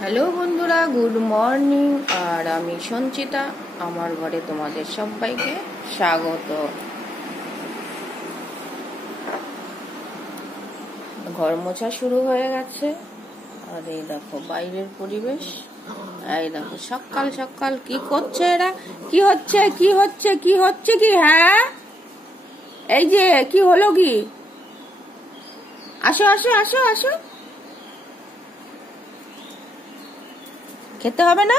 Hello বন্ধুরা, good morning. আর আমি সঞ্চিতা, আমার ঘরে তোমাদের সবাইকে স্বাগত। ঘর মোছা শুরু হয়ে গেছে। আর এই দেখো বাইরের পরিবেশ। এই দেখো সকাল সকাল কি করছে এরা, কি হচ্ছে কি হচ্ছে কি হচ্ছে কি? হ্যাঁ, এই যে কি হলো কি? আসো আসো আসো আসো, খেতে হবে না?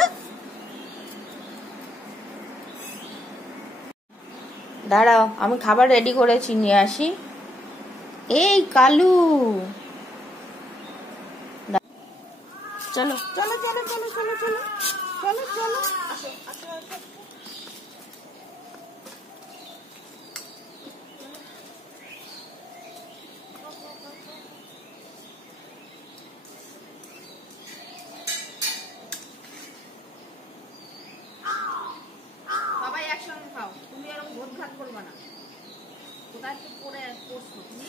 দাঁড়াও, আমি খাবার রেডি করেছি, নিয়ে আসি। এই কালু, চলো চলো চলো চলো চলো চলো চলো চলো, আসো আসো আসো। সবাই একসঙ্গে খাও, তুমি এরকম ভোট ভাত করবে না। কোথায় একটু পড়ে পড়ছো তুমি?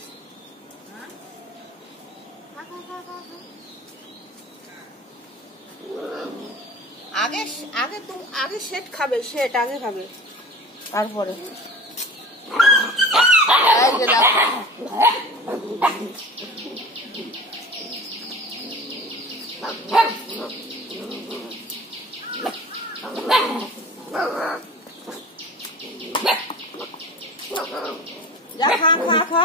হ্যাঁ, খা খা খা খা খা। আগে আগে তুমি আগে সেট খাবে, সেট আগে খাবে, তারপরে এই যে দেখো। যা খা খা খা,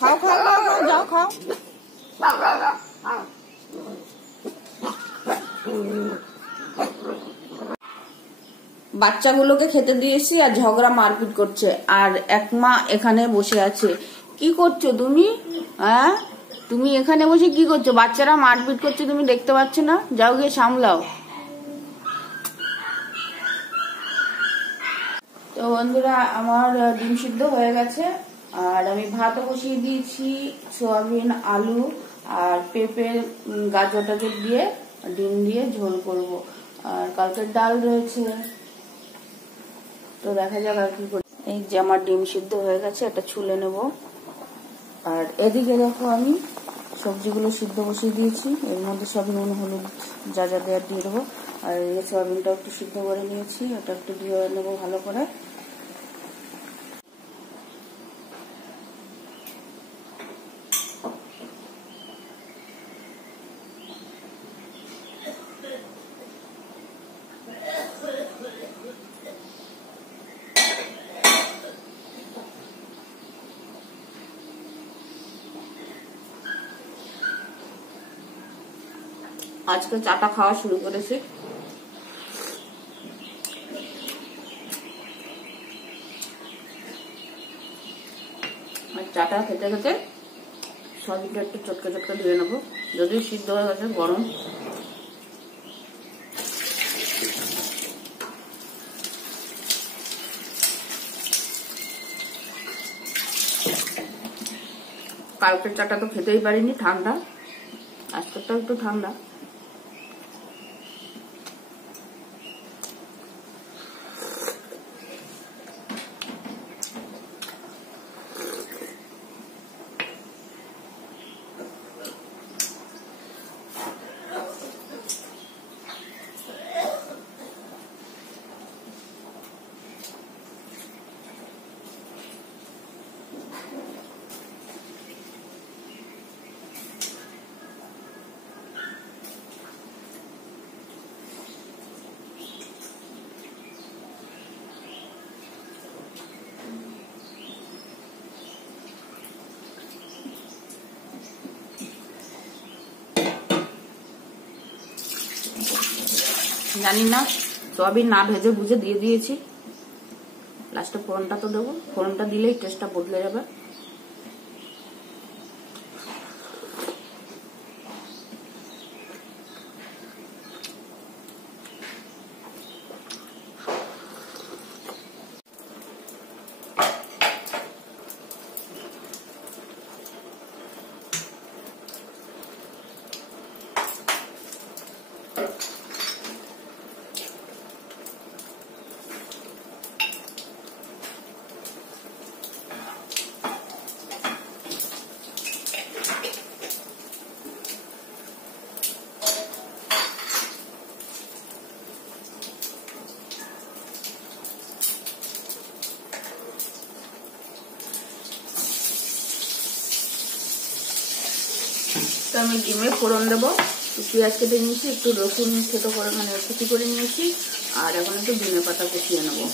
খাও খাও খাও খাও, যাও খাও। বাচ্চাগুলোকে খেতে দিয়েছি আর ঝগড়া মারপিট করছে। আর এক মা এখানে বসে আছে। কি করছো তুমি? হ্যাঁ, তুমি এখানে বসে কি করছো? বাচ্চারা মারপিট করছে, তুমি দেখতে পাচ্ছ না? যাও গিয়ে সামলাও। তো বন্ধুরা, আমার ডিম সিদ্ধ হয়ে গেছে। আর আমি ভাতও বসিয়ে দিয়েছি, সোয়াবিন, আলু আর পেঁপে গাজর টাজর দিয়ে ডিম দিয়ে ঝোল করব। আর কালকের ডাল রয়েছে, তো দেখা যাক আর কি করি। এই যে আমার ডিম সিদ্ধ হয়ে গেছে, এটা ছুলে নেব। আর এদিকে দেখো, আমি সবজিগুলো সিদ্ধ বসিয়ে দিয়েছি, এর মধ্যে সব নুন হলুদ যা যা দেওয়ার দিয়ে দেবো। আর এই সোয়াবিনটাও একটু সিদ্ধ করে নিয়েছি, ওটা একটু দিয়ে নেবো ভালো করে। আজকে চাটা খাওয়া শুরু করেছি। আর চাটা খেতে খেতে সবজিটা একটু চটকে চটকে ধুয়ে নেবো, যদিও সিদ্ধ হয়ে গেছে, গরম। কালকের চাটা তো খেতেই পারিনি, ঠান্ডা। আজকেরটা একটু ঠান্ডা। জানি না, সয়াবিন না ভেজে বুঝে দিয়ে দিয়েছি। লাস্টে ফোড়নটা তো দেবো, ফোড়নটা দিলেই টেস্টটা বদলে যাবে। তো আমি ডিমে ফোড়ন দেবো। পেঁয়াজ কেটে নিয়েছি, একটু রসুন ছোটো করে মানে কুচি করে নিয়েছি, আর এখন একটু ধনে পাতা কুচিয়ে নেবো।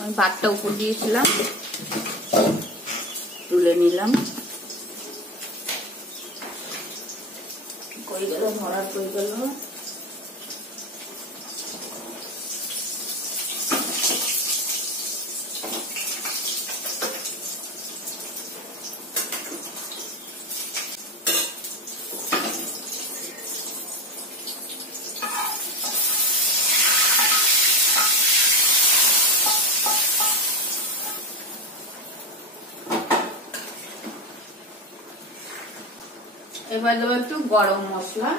আমি ভাতটা উপর দিয়েছিলাম, তুলে নিলাম। কই গেল ধরার, কই গেল। এবার দেবো একটু গরম মশলা,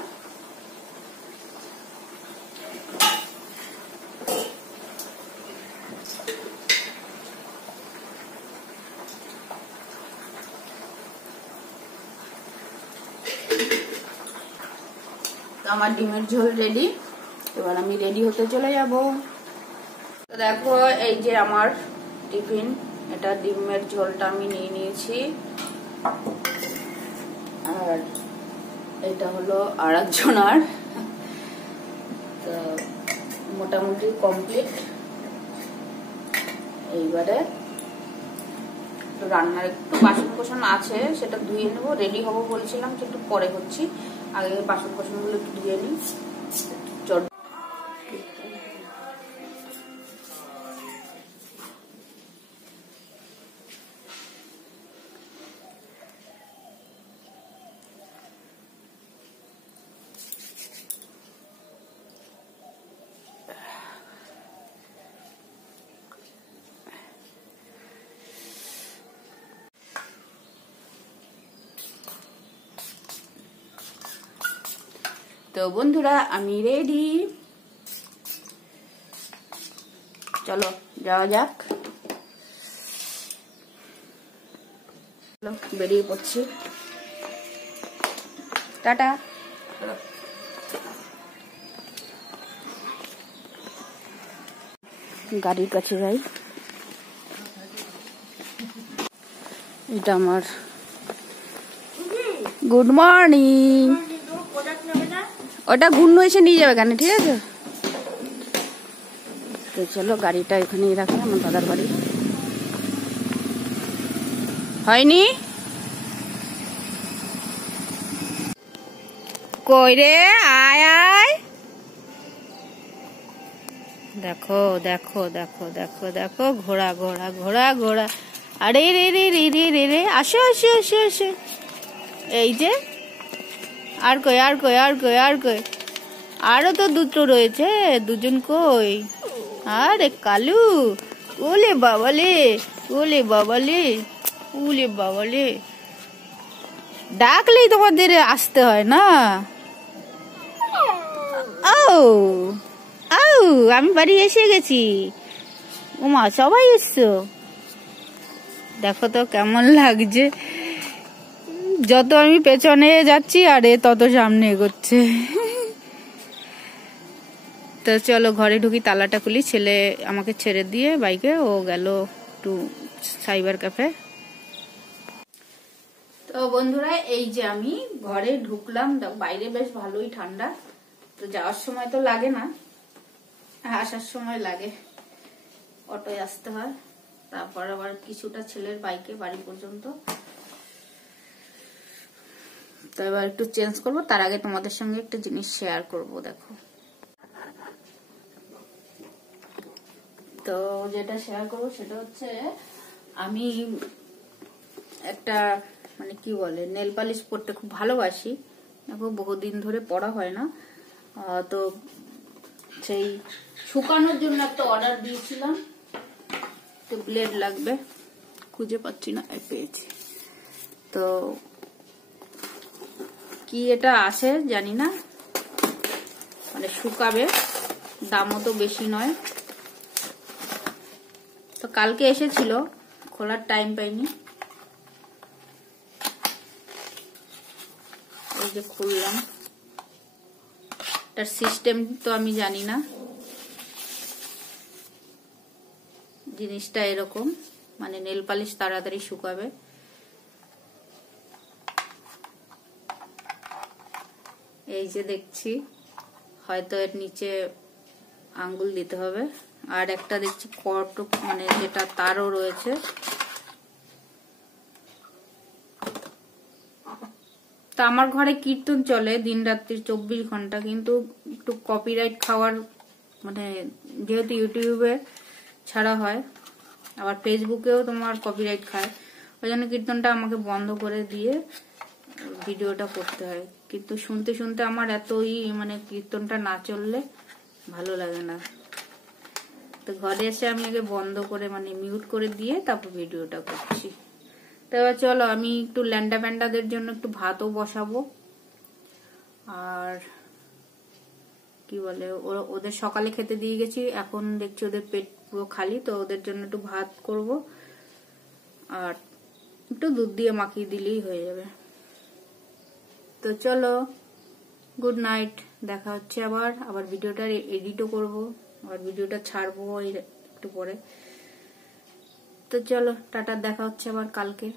আমার ডিমের ঝোল রেডি। এবার আমি রেডি হতে চলে যাব। তো দেখো এই যে আমার টিফিন, এটা ডিমের ঝোলটা আমি নিয়ে নিয়েছি, আর এটা হলো আর একজনার। তো মোটামুটি কমপ্লিট। এইবারে রান্নার একটু বাসন কোসন আছে, সেটা ধুয়ে নেবো। রেডি হবো বলছিলাম, একটু পরে হচ্ছি, আগে বাসন কোসন গুলো একটু ধুয়ে নিই। তো বন্ধুরা আমি রেডি, চলো যাওয়া যাক। বেরিয়ে পড়ছি, টাটা। গাড়ির কাছে যাই। এটা আমার গুড মর্নিং। ওটা ঘূর্ণ এসে নিয়ে যাবে কেন, ঠিক আছে? তো চলো গাড়িটা এখানেই রাখি, আমার দাদার বাড়ি। হয়নি কই রে, আয় আয়। দেখো দেখো দেখো দেখো দেখো, ঘোড়া ঘোড়া ঘোড়া ঘোড়া। আরে রে রে রে রে রে রে, আসো আসো আসো আসো। এই যে আর কই, আর কই, আর কই, আর কই, আরো তো দুটো রয়েছে, দুজন কই? আরে কালু, ওলে বাবালে, ওলে বাবালে, ওলে বাবালে। ডাকলেই তোমাদের আসতে হয় না? ও ও, আমি বাড়ি এসে গেছি। ওমা, সবাই এসছো? দেখো তো কেমন লাগছে, যত আমি পেছনে যাচ্ছি আর এ তত সামনে এগোচ্ছে। তো চলো ঘরে ঢুকি, তালাটা খুলি। ছেলে আমাকে ছেড়ে দিয়ে বাইকে ও গেল একটু সাইবার ক্যাফে। তো বন্ধুরা এই যে আমি ঘরে ঢুকলাম, বাইরে বেশ ভালোই ঠান্ডা। তো যাওয়ার সময় তো লাগে না, আসার সময় লাগে, অটোয় আসতে হয়, তারপর আবার কিছুটা ছেলের বাইকে বাড়ি পর্যন্ত। তো এবার একটু চেঞ্জ করবো, তার আগে তোমাদের সঙ্গে একটা জিনিস শেয়ার করব। দেখো, তো যেটা শেয়ার করবো সেটা হচ্ছে, আমি একটা মানে কি বলে নেল পালিশ পরতে খুব ভালোবাসি। দেখো বহুদিন ধরে পরা হয় না, তো সেই শুকানোর জন্য একটা অর্ডার দিয়েছিলাম। তো ব্লেড লাগবে, খুঁজে পাচ্ছি না, পেয়েছি। তো কি এটা আছে জানি না, মানে শুকাবে, দামও তো বেশি নয়। তো কালকে এসেছিল, খোলার টাইম পাইনি। এই যে খুললাম, তার সিস্টেম তো আমি জানি না। জিনিসটা এরকম, মানে নেল পালিশ তাড়াতাড়ি শুকাবে। এই যে দেখছি, হয়তো এর নিচে আঙ্গুল দিতে হবে। আর একটা দেখছি কট, মানে যেটা তারও রয়েছে। তা আমার ঘরে কীর্তন চলে দিন রাত্রি 24 ঘন্টা, কিন্তু একটু কপিরাইট খাওয়ার, মানে যেহেতু ইউটিউবে ছাড়া হয়, আবার ফেসবুকেও তোমার কপিরাইট খায়, ওই জন্য কীর্তনটা আমাকে বন্ধ করে দিয়ে ভিডিওটা করতে হয়। কিন্তু শুনতে শুনতে আমার এতই, মানে কীর্তনটা না চললে ভালো লাগে না। তো ঘরে এসে আমি আগে বন্ধ করে, মানে মিউট করে দিয়ে তারপর ভিডিওটা করছি। তো এবার চলো, আমি একটু ল্যান্ডা প্যান্ডাদের জন্য একটু ভাতও বসাবো। আর কি বলে, ওদের সকালে খেতে দিয়ে গেছি, এখন দেখছি ওদের পেট পুরো খালি, তো ওদের জন্য একটু ভাত করব আর একটু দুধ দিয়ে মাখিয়ে দিলেই হয়ে যাবে। তো চলো, গুড নাইট, দেখা হচ্ছে আবার ভিডিওটা এডিটও করব, আবার ভিডিওটা ছাড়বো একটু পরে। তো চলো টাটা, দেখা হচ্ছে আবার কালকে।